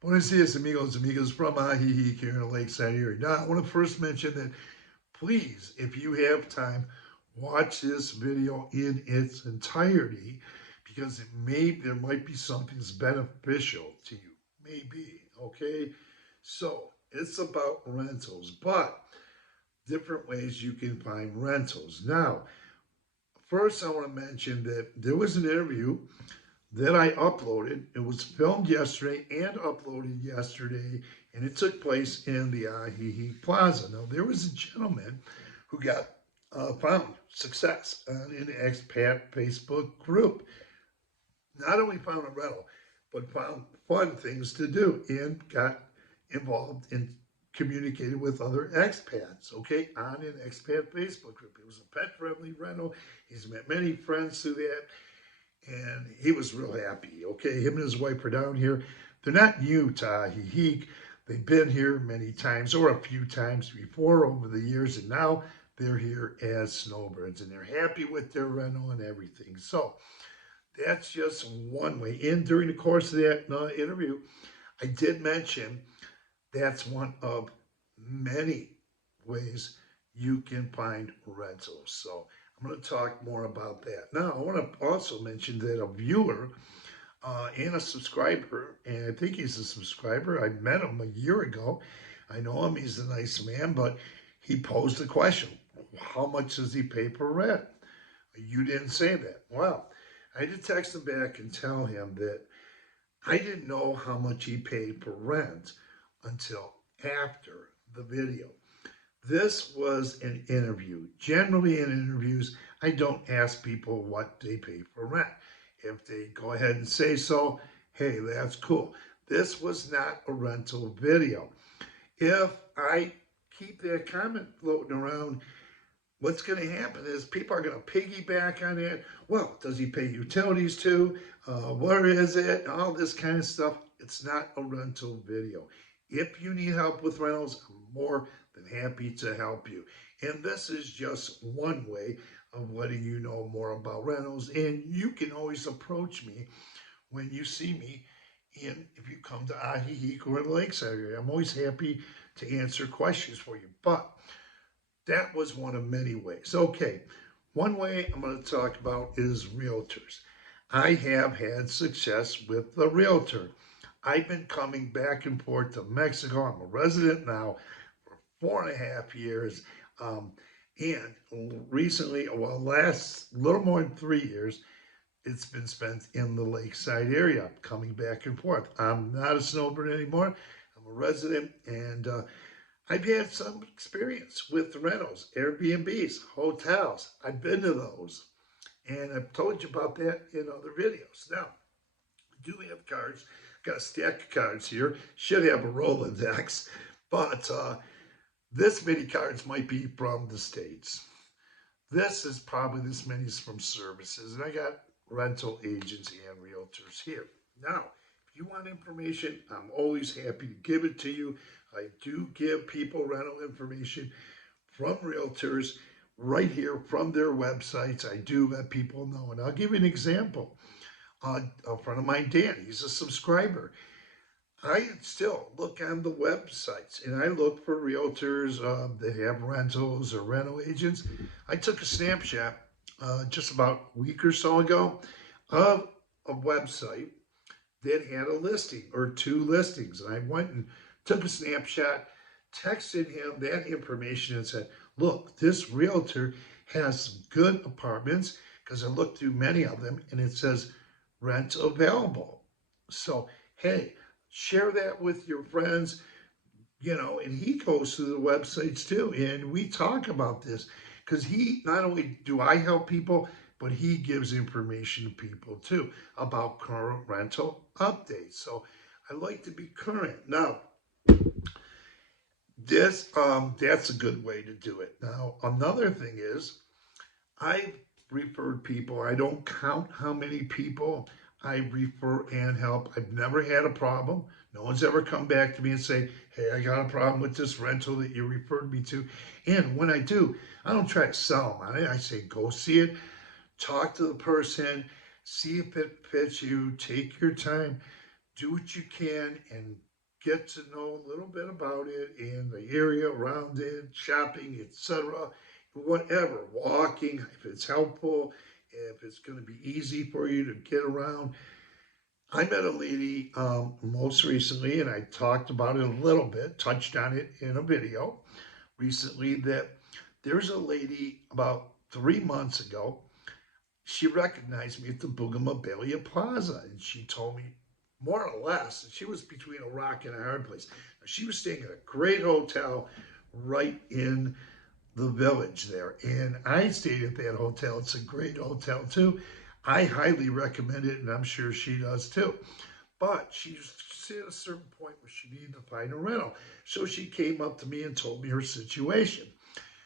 Buenos dias, amigos from Ajijic here in the Lakeside area. Now, I want to first mention that please, if you have time, watch this video in its entirety because there might be something that's beneficial to you. Maybe, okay? So, it's about rentals, but different ways you can find rentals. Now, first, I want to mention that there was an interview that I uploaded. It was filmed yesterday and uploaded yesterday, and it took place in the Ajijic Plaza. Now, there was a gentleman who got found success in the expat Facebook group. Not only found a rental, but found fun things to do and got involved in communicated with other expats, okay, on an expat Facebook group. It was a pet-friendly rental. He's met many friends through that, and he was real happy. Okay, him and his wife are down here. They're not new to Ajijic. They've been here many times or a few times before over the years, and now they're here as snowbirds, and they're happy with their rental and everything. So that's just one way. And during the course of that interview, I did mention that's one of many ways you can find rentals. So I'm going to talk more about that. Now, I want to also mention that a viewer and a subscriber, and I think he's a subscriber. I met him a year ago. I know him, he's a nice man, but he posed a question. How much does he pay for rent? You didn't say that. Well, I had to text him back and tell him that I didn't know how much he paid for rent until after the video. This was an interview. Generally, in interviews, I don't ask people what they pay for rent. If they go ahead and say so, hey, that's cool. This was not a rental video. If I keep that comment floating around, what's going to happen is people are going to piggyback on it. Well, does he pay utilities too? Where is it? All this kind of stuff. It's not a rental video. If you need help with rentals, I'm more than happy to help you. And this is just one way of letting you know more about rentals. And you can always approach me when you see me. And if you come to Ajijic or the Lakeside area, I'm always happy to answer questions for you. But that was one of many ways. Okay, one way I'm going to talk about is realtors. I have had success with the realtor. I've been coming back and forth to Mexico. I'm a resident now for 4.5 years. And recently, well, last little more than 3 years, it's been spent in the Lakeside area, coming back and forth. I'm not a snowbird anymore. I'm a resident, and I've had some experience with rentals, Airbnbs, hotels. I've been to those, and I've told you about that in other videos. Now, I do have cards. Got a stack of cards here. Should have a Rolodex, but this many cards might be from the States. This is probably this many is from services, and I got rental agents and realtors here. Now, if you want information, I'm always happy to give it to you. I do give people rental information from realtors right here from their websites. I do let people know, and I'll give you an example. A friend of mine, Dan, he's a subscriber. I still look on the websites and I look for realtors that have rentals or rental agents. I took a snapshot just about a week or so ago of a website that had a listing or two listings. And I went and took a snapshot, texted him that information, and said, look, this realtor has some good apartments because I looked through many of them and it says rent available. So, hey, share that with your friends, and he goes to the websites too. And we talk about this because he, not only do I help people, but he gives information to people too about current rental updates. So I like to be current. Now, that's a good way to do it. Now, another thing is I've referred people. I don't count how many people I refer and help. I've never had a problem. No one's ever come back to me and say, hey, I got a problem with this rental that you referred me to. And when I do, I don't try to sell them on it. I say, go see it, talk to the person, see if it fits you, take your time, do what you can, and get to know a little bit about it and the area around it, shopping, etc. Whatever, walking, if it's helpful, if it's going to be easy for you to get around. I met a lady most recently, and I talked about it a little bit, touched on it in a video recently, that there's a lady about 3 months ago. She recognized me at the Bougainvillea Plaza, and she told me more or less that she was between a rock and a hard place. She was staying at a great hotel right in the village there, and I stayed at that hotel. It's a great hotel too. I highly recommend it, and I'm sure she does too. But she's at a certain point where she needed to find a rental. So she came up to me and told me her situation.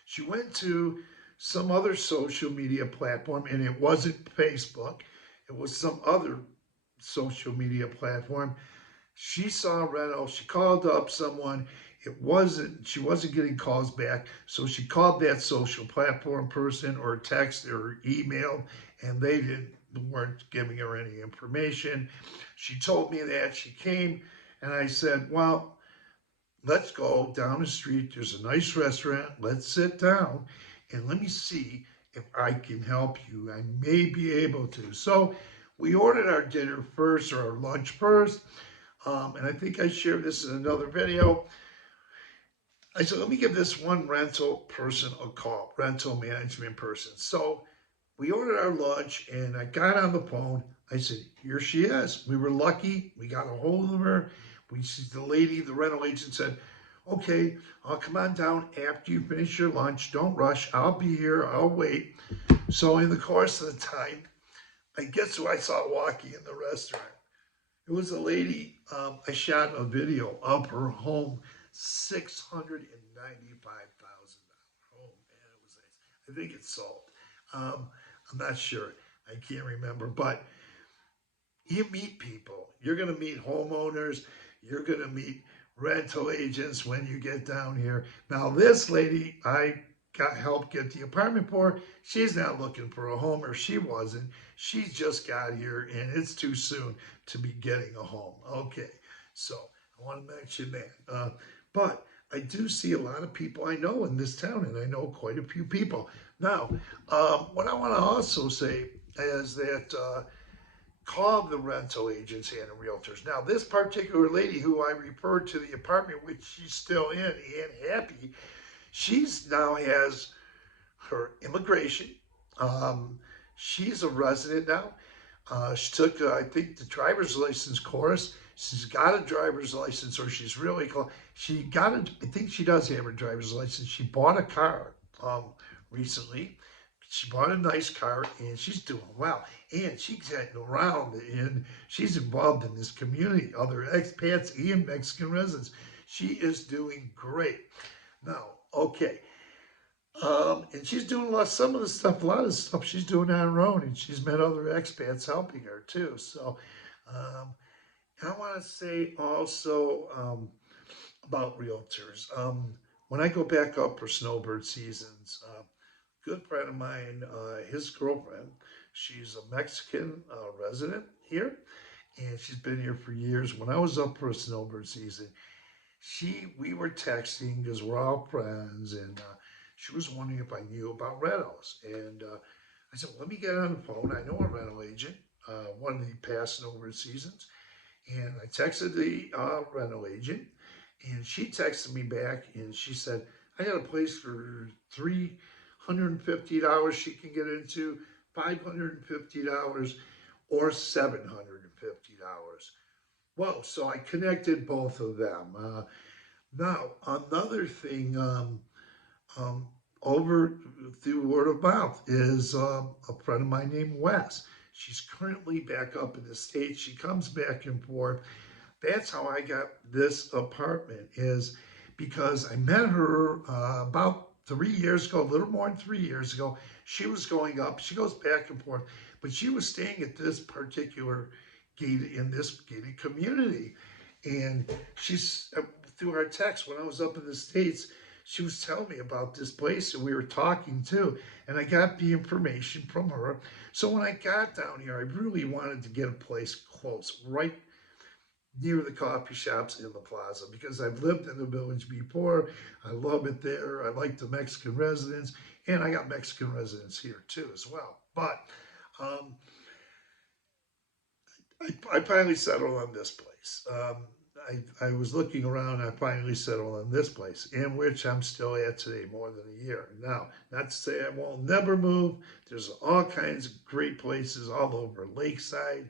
She went to some other social media platform, and it wasn't Facebook, it was some other social media platform. She saw a rental, she called up someone. She wasn't getting calls back, so she called that social platform person or text or email, and weren't giving her any information. She told me that. She came, and I said, well, let's go down the street. There's a nice restaurant. Let's sit down and let me see if I can help you. I may be able to. So we ordered our dinner first, or our lunch first. And I think I shared this in another video. I said, let me give this one rental person a call, rental management person. So we ordered our lunch, and I got on the phone. I said, here she is. We were lucky. We got a hold of her. The lady, the rental agent said, okay, I'll come on down after you finish your lunch. Don't rush. I'll be here. I'll wait. So in the course of the time, I guess who I saw walking in the restaurant. It was a lady. I shot a video of her home, $695,000 home, man. It was nice. I think it's sold. I'm not sure. I can't remember. But you meet people. You're going to meet homeowners. You're going to meet rental agents when you get down here. Now, this lady, I got help get the apartment for. She's not looking for a home, or she wasn't. She just got here, and it's too soon to be getting a home. Okay, so I want to mention that. But I do see a lot of people I know in this town, and I know quite a few people. Now, what I want to also say is that call the rental agents and the realtors. Now, this particular lady who I referred to the apartment, which she's still in, and Happy, she's now has her immigration. She's a resident now. She took, I think, the driver's license course. She's got a driver's license, or she's really close. I think she does have a driver's license. She bought a car recently. She bought a nice car, and she's doing well. And she's getting around, and she's involved in this community, other expats and Mexican residents. She is doing great. Now, okay. And she's doing a lot of stuff she's doing on her own, and she's met other expats helping her too. So, I want to say also about realtors. When I go back up for snowbird seasons, good friend of mine, his girlfriend, she's a Mexican resident here, and she's been here for years. When I was up for a snowbird season, we were texting because we're all friends, and she was wondering if I knew about rentals. And I said, well, let me get on the phone. I know a rental agent, one of the past snowbird seasons. And I texted the rental agent, and she texted me back, and she said, I got a place for $350 she can get into, $550, or $750. Well, so I connected both of them. Now, another thing over through word of mouth is a friend of mine named Wes. She's currently back up in the States. She comes back and forth. That's how I got this apartment, is because I met her about 3 years ago, a little more than 3 years ago. She was going up. She goes back and forth, but she was staying at this particular gated community. And she's through our text when I was up in the States, she was telling me about this place, and we were talking too. And I got the information from her. So when I got down here, I really wanted to get a place close, right near the coffee shops in the plaza because I've lived in the village before. I love it there. I like the Mexican residents, and I got Mexican residents here too as well. But um, I finally settled on this place. I was looking around. I finally settled on this place, in which I'm still at today, more than a year. Now, not to say I won't never move. There's all kinds of great places all over Lakeside,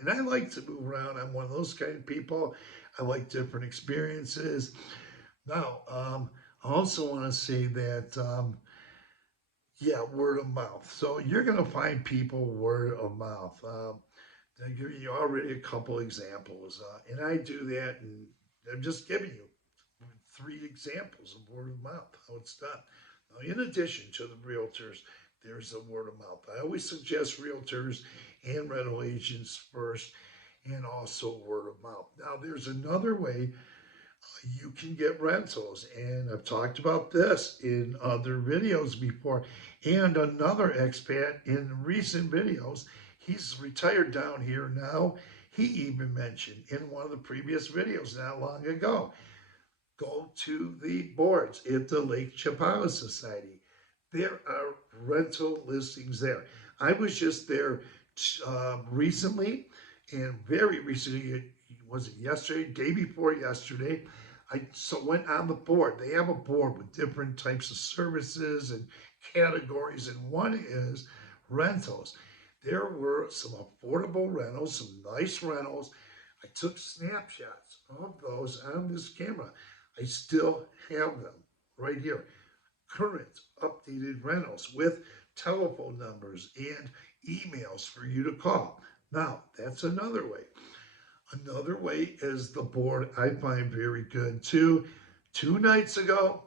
and I like to move around. I'm one of those kind of people. I like different experiences. Now, I also want to say that yeah, word of mouth. So you're going to find people word of mouth. I give you already a couple examples, and I do that, and I'm just giving you 3 examples of word of mouth, how it's done. Now, in addition to the realtors, there's a word of mouth. I always suggest realtors and rental agents first, and also word of mouth. Now, there's another way you can get rentals, and I've talked about this in other videos before. And another expat in recent videos, he's retired down here now. He even mentioned in one of the previous videos not long ago, go to the boards at the Lake Chapala Society. There are rental listings there. I was just there recently, and very recently, was it yesterday, day before yesterday, I went on the board. They have a board with different types of services and categories, and one is rentals. There were some affordable rentals, some nice rentals. I took snapshots of those on this camera. I still have them right here. Current updated rentals with telephone numbers and emails for you to call. Now, that's another way. Another way is the board I find very good too. 2 nights ago,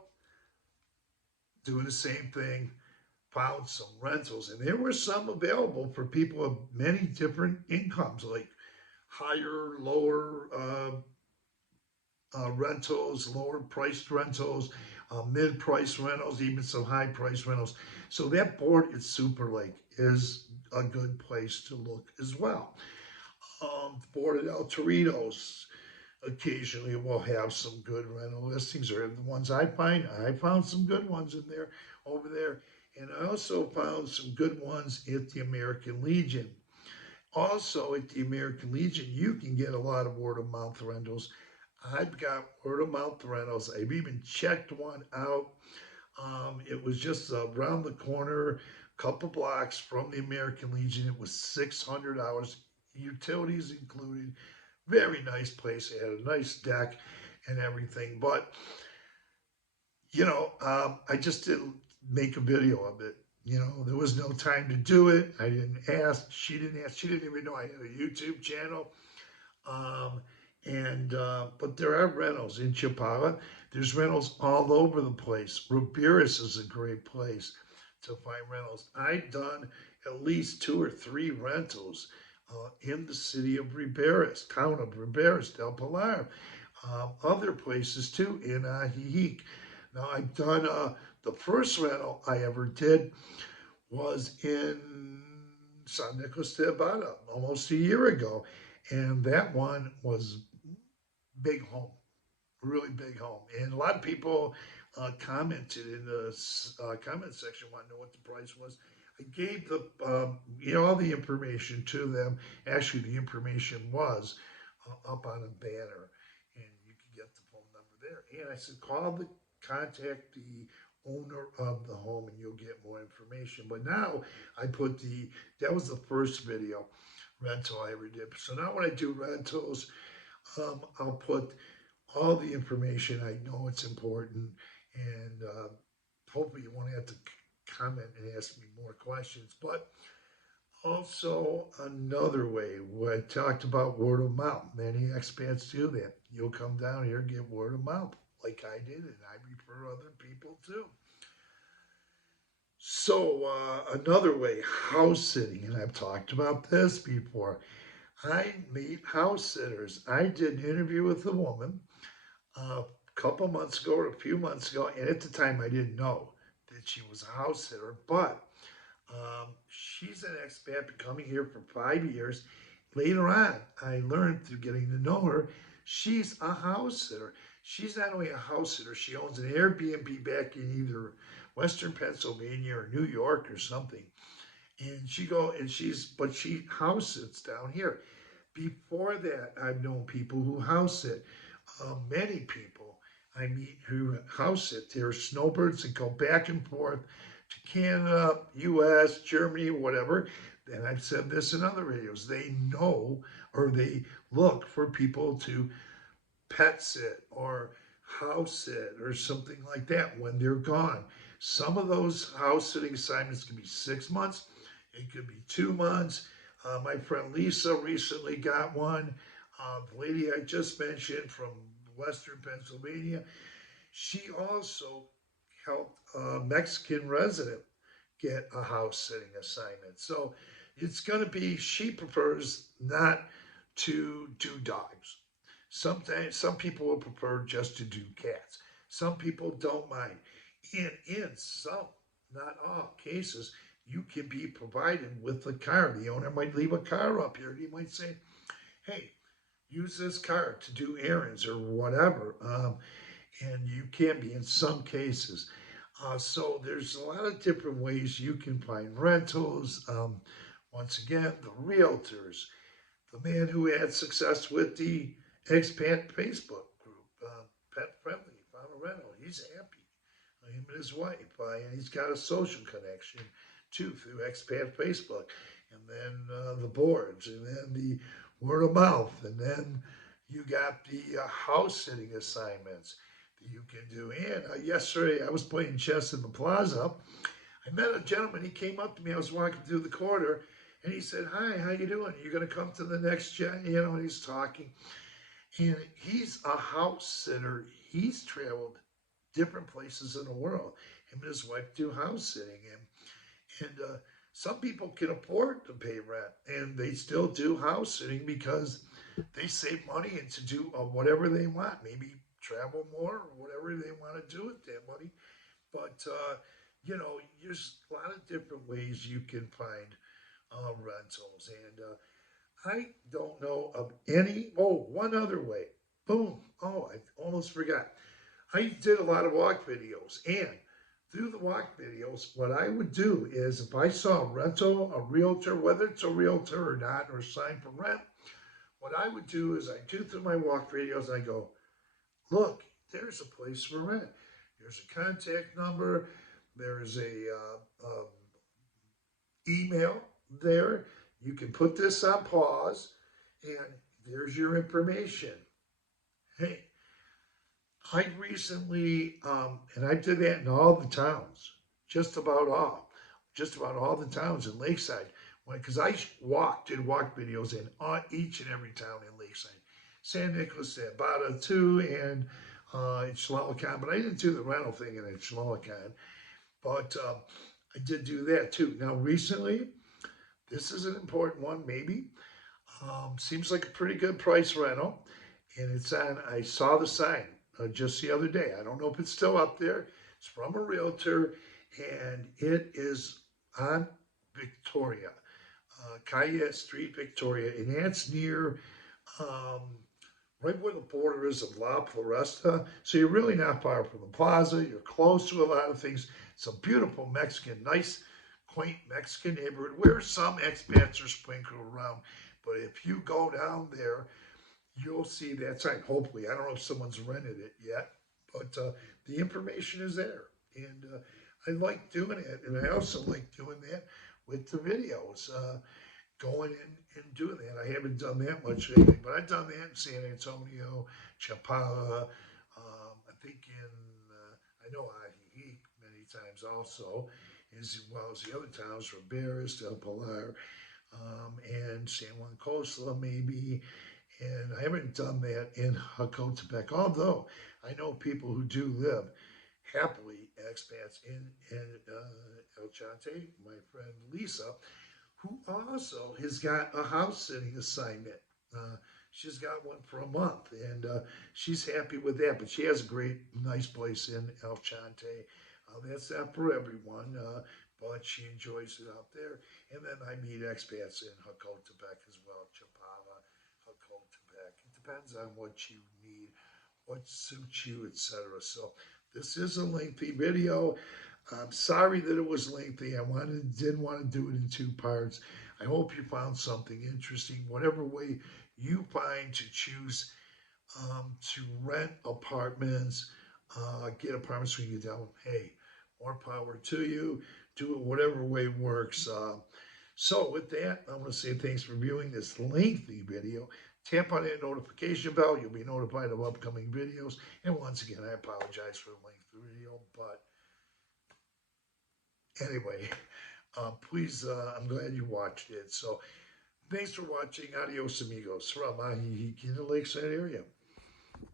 doing the same thing, found some rentals, and there were some available for people of many different incomes, like higher, lower rentals, lower priced rentals, mid price rentals, even some high price rentals. So that board at Super Lake is a good place to look as well. Board at El Torito's occasionally will have some good rental listings, or the ones I found some good ones in there over there. And I also found some good ones at the American Legion. Also, at the American Legion, you can get a lot of word of mouth rentals. I've got word of mouth rentals. I've even checked one out. It was just around the corner, a couple blocks from the American Legion. It was $600, utilities included. Very nice place. It had a nice deck and everything. But, I just didn't make a video of it. There was no time to do it. I didn't ask. She didn't ask. She didn't even know I had a YouTube channel. Um, but there are rentals in Chapala. There's rentals all over the place. Rubiris is a great place to find rentals. I've done at least 2 or 3 rentals in the city of Riberas, town of Riberas del Pilar. Other places too in Ajijic. Now I've done the first rental I ever did was in San Nicolas de Abada almost a year ago, and that one was big home, really big home. And a lot of people commented in the comment section, want to know what the price was. I gave the all the information to them. Actually, the information was up on a banner, and you can get the phone number there. And I said, contact the owner of the home, and you'll get more information. But now I put that was the first video rental I ever did. So now when I do rentals, I'll put all the information. I know it's important, and hopefully you won't have to comment and ask me more questions. But also another way, where I talked about word of mouth. Many expats do that. You'll come down here and get word of mouth, like I did, and I refer other people too. So another way, house sitting, and I've talked about this before. I meet house sitters. I did an interview with a woman a couple months ago or a few months ago, and at the time I didn't know that she was a house sitter, but she's an expat, been coming here for 5 years, later on, I learned through getting to know her, she's a house sitter. She's not only a house sitter, she owns an Airbnb back in either Western Pennsylvania or New York or something. And she house sits down here. Before that, I've known people who house sit. Many people I meet who house sit. They're snowbirds and go back and forth to Canada, US, Germany, whatever. And I've said this in other videos. They know or they look for people to pet sit or house sit or something like that when they're gone. Some of those house sitting assignments can be 6 months, it could be 2 months. My friend Lisa recently got one. The lady I just mentioned from Western Pennsylvania, she also helped a Mexican resident get a house sitting assignment. So it's going to be, she prefers not to do dogs. Sometimes some people will prefer just to do cats. Some people don't mind. And in some, not all cases, you can be provided with a car. The owner might leave a car up here. He might say, hey, use this car to do errands or whatever. And you can be in some cases. So there's a lot of different ways you can find rentals. Once again, the realtors, the man who had success with the expat Facebook group, Pet Friendly, found a rental. He's happy. Him and his wife, and he's got a social connection too through expat Facebook, and then the boards, and then the word of mouth, and then you got the house sitting assignments that you can do. And yesterday I was playing chess in the plaza. I met a gentleman. He came up to me. I was walking through the corridor, and he said, "Hi, how you doing? You gonna come to the next gen?" And he's talking, and he's a house sitter. He's traveled different places in the world. Him and his wife do house sitting, and some people can afford to pay rent, and they still do house sitting because they save money and to do whatever they want. Maybe travel more or whatever they want to do with that money. But there's a lot of different ways you can find rentals, and I don't know of any. Oh, one other way. Boom. Oh, I almost forgot. I did a lot of walk videos, and through the walk videos, what I would do is if I saw a rental, a realtor, whether it's a realtor or not, or a sign for rent, what I would do is I do through my walk videos, I go, look, there's a place for rent. There's a contact number. There's a email there. You can put this on pause, and there's your information. Hey, I recently, and I did that in all the towns, just about all the towns in Lakeside. Because I did walk videos in each and every town in Lakeside. San Nicolas, Bada too, and in Chihuahuacan, but I didn't do the rental thing in Chihuahuacan, but I did do that too. Now, recently, this is an important one, maybe. Seems like a pretty good price rental, and I saw the sign just the other day. I don't know if it's still up there. It's from a realtor, and it is on Victoria, Cayette Street, Victoria, and that's near um, right where the border is of La Floresta. So you're really not far from the plaza. You're close to a lot of things. It's a beautiful Mexican, nice, quaint Mexican neighborhood where some expats are sprinkled around. But if you go down there, you'll see that sign. Hopefully, I don't know if someone's rented it yet, but the information is there, and I like doing it, and I also like doing that with the videos. Going and doing that. I haven't done that much lately, but I've done that in San Antonio, Chapala, I think I know Ajijic many times also, as well as the other towns, Riberas, Del Pilar, and San Juan Costa maybe. And I haven't done that in Jacotepec, although I know people who do live happily expats in El Chante. My friend Lisa, who also has got a house sitting assignment. Uh, she's got one for a month, and she's happy with that. But she has a great, nice place in El Chante. That's not for everyone, but she enjoys it out there. And then I meet expats in Jacotepec as well, Chapala. depends on what you need, what suits you, etc. So this is a lengthy video. I'm sorry that it was lengthy. Didn't want to do it in two parts. I hope you found something interesting. Whatever way you find to choose to rent apartments, get apartments when you get down. Hey, more power to you. Do it whatever way works. So with that, I want to say thanks for viewing this lengthy video. Tap on that notification bell. You'll be notified of upcoming videos. And once again, I apologize for the length of the video. But anyway, please, I'm glad you watched it. So thanks for watching. Adios, amigos, from Ajijic in the Lakeside area.